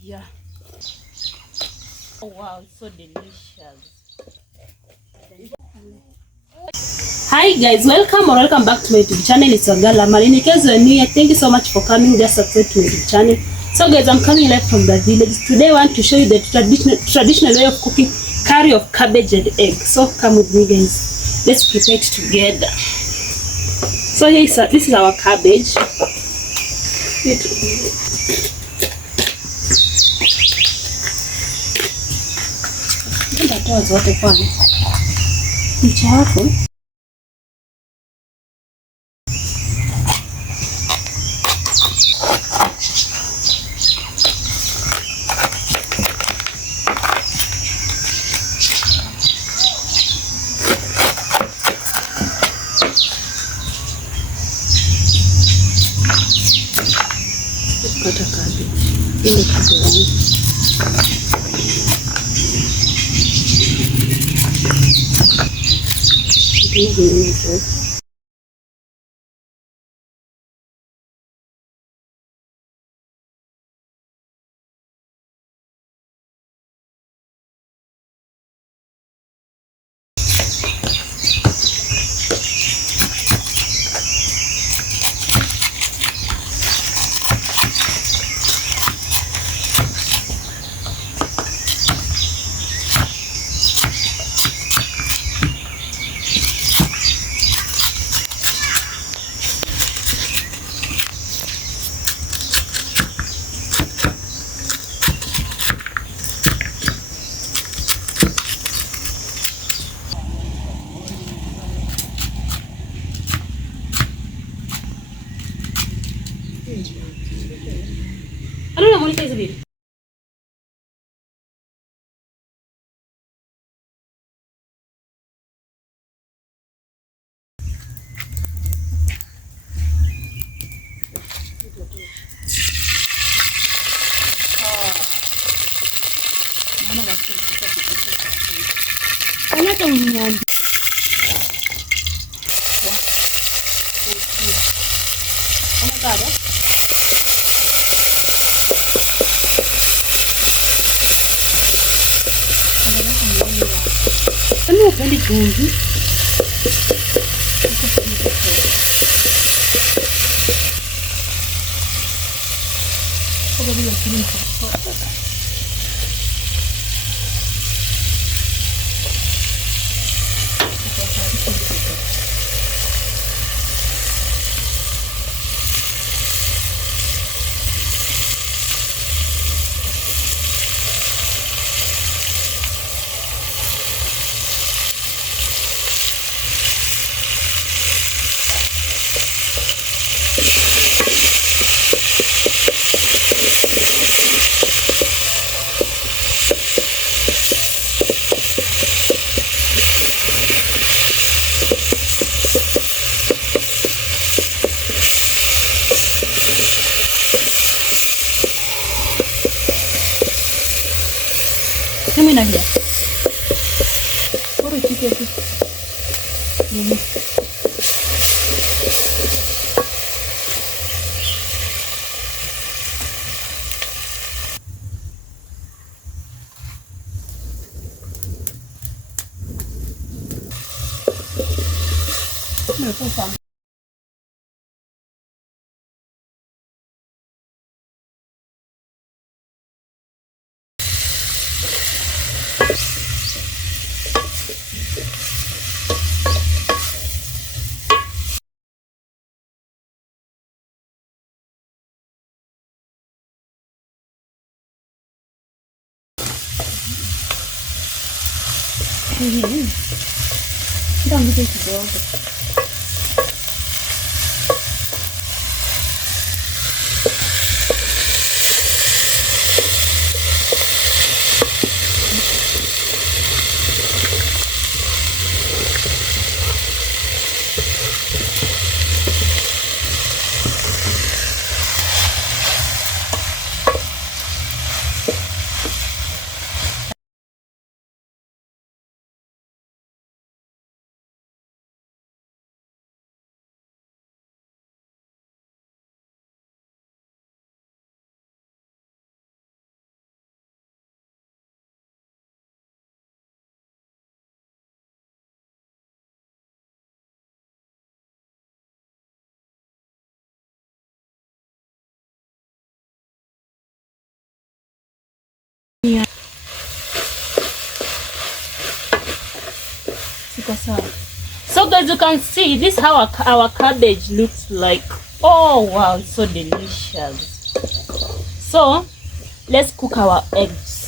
yeah. Oh wow, it's so delicious. Hi guys, welcome back to my YouTube channel. It's your girl Amal. In case you're new here, thank you so much for coming. Just subscribe to my YouTube channel. So guys, I'm coming live from the village. Today I want to show you the traditional way of cooking curry of cabbage and egg. So come with me guys. Let's prepare it together. So here is this is our cabbage. Nitatoa zote kwani ni chafu. Kata cabbage ile kidogo. Ano na muna tayo sa video? Ano itong yan? Ano ka ba? Ano yung pwede kundi? Pagkabi yung piling ko. Kami na hiya. Puro chike tu. Ini. Mereka sama. Đang đi chơi chỉ đâu. Yeah. So guys, you can see this how our cabbage looks like. Oh wow, it's so delicious. So let's cook our eggs.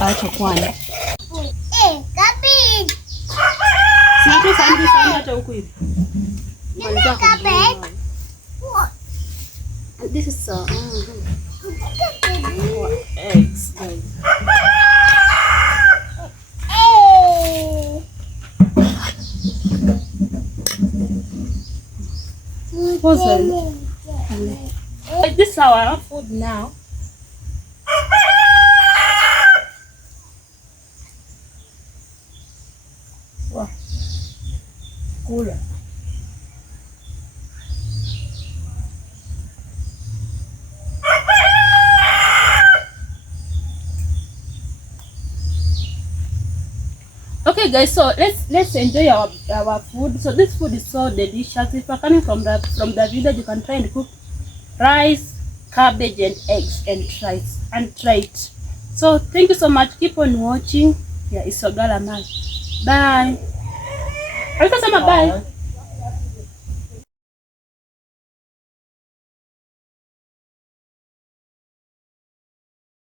Acha kwana. Cabbage. Sisi sana hata huku hivi. Cabbage. What? This is eggs, guys. This is our food now. Wow. Cool. Okay guys, so let's enjoy our food. So this food is so delicious. If you're coming from the village, you can try and cook rice, cabbage and eggs and try it. So thank you so much. Keep on watching. Yeah, it's Amal. Bye. Bye.